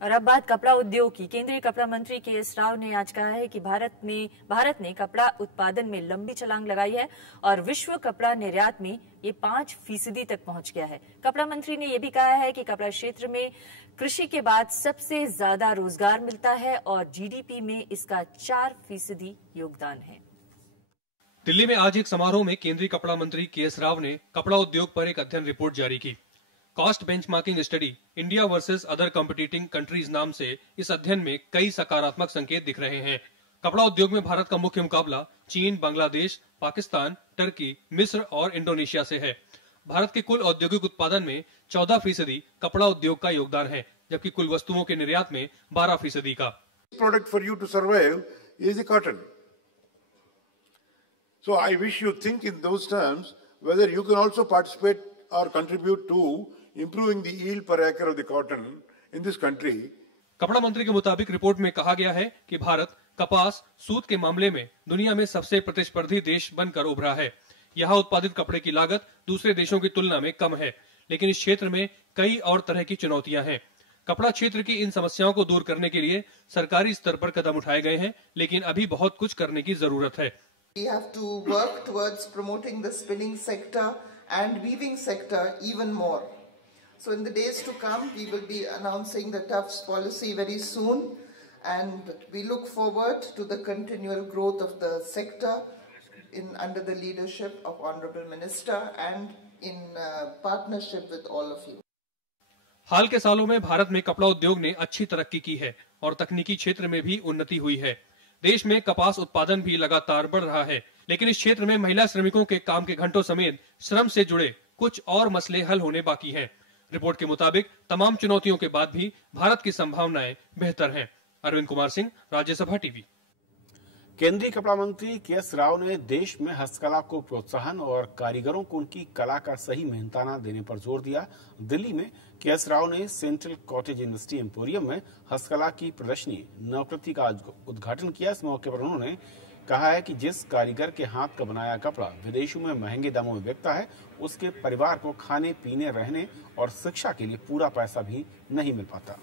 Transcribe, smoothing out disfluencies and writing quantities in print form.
और अब बात कपड़ा उद्योग की। केंद्रीय कपड़ा मंत्री के.एस. राव ने आज कहा है कि भारत ने कपड़ा उत्पादन में लंबी छलांग लगाई है और विश्व कपड़ा निर्यात में ये 5% तक पहुंच गया है। कपड़ा मंत्री ने यह भी कहा है कि कपड़ा क्षेत्र में कृषि के बाद सबसे ज्यादा रोजगार मिलता है और जीडीपी में इसका 4% योगदान है। दिल्ली में आज एक समारोह में केंद्रीय कपड़ा मंत्री के.एस. राव ने कपड़ा उद्योग पर एक अध्ययन रिपोर्ट जारी की। Cost benchmarking study India versus other competing countries नाम से इस अध्ययन में कई सकारात्मक संकेत दिख रहे हैं। कपड़ा उद्योग में भारत का मुख्य मुकाबला चीन, बांग्लादेश, पाकिस्तान, टर्की, मिस्र और इंडोनेशिया से है। भारत के कुल औद्योगिक उत्पादन में 14% कपड़ा उद्योग का योगदान है, जबकि कुल वस्तुओं के निर्यात में 12% का। Product for you to survive is the cotton. So I wish you think in those terms whether you can also participate or contribute to improving the yield per acre of the cotton in this country. कपड़ा मंत्री के मुताबिक report में कहा गया है कि भारत कपास, सूत के मामले में दुनिया में सबसे प्रतिस्पर्धी देश बनकर उभरा है। यहाँ उत्पादित कपड़े की लागत दूसरे देशों की तुलना में कम है, लेकिन इस क्षेत्र में कई और तरह की चुनौतियां हैं। कपड़ा क्षेत्र की इन समस्याओं को दूर करने के लिए सरकारी स्तर पर कदम उठाए गए हैं, लेकिन अभी बहुत कुछ करने की जरूरत है। We have to work towards promoting the spinning sector and weaving sector even more. So in the days to come, we will be announcing the Tufts policy very soon, and we look forward to the continual growth of the sector under the leadership of Honorable Minister and in partnership with all of you. हाल के सालों में भारत में कपड़ा उद्योग ने अच्छी तरक्की की है और तकनीकी क्षेत्र में भी उन्नति हुई है। देश में कपास उत्पादन भी लगातार बढ़ रहा है, लेकिन इस क्षेत्र में महिला श्रमिकों के काम के घंटों समेत श्रम से जुड़े कुछ और मसले हल होने बाकी हैं। रिपोर्ट के मुताबिक तमाम चुनौतियों के बाद भी भारत की संभावनाएं बेहतर हैं। अरविंद कुमार सिंह, राज्यसभा टीवी। केंद्रीय कपड़ा मंत्री के.एस. राव ने देश में हस्तकला को प्रोत्साहन और कारीगरों को उनकी कला का सही मेहनताना देने पर जोर दिया। दिल्ली में के.एस. राव ने सेंट्रल कॉटेज इंडस्ट्री एम्पोरियम में हस्तकला की प्रदर्शनी नवकृति का उद्घाटन किया। इस मौके पर उन्होंने कहा है कि जिस कारीगर के हाथ का बनाया कपड़ा विदेशों में महंगे दामों में बिकता है, उसके परिवार को खाने, पीने, रहने और शिक्षा के लिए पूरा पैसा भी नहीं मिल पाता।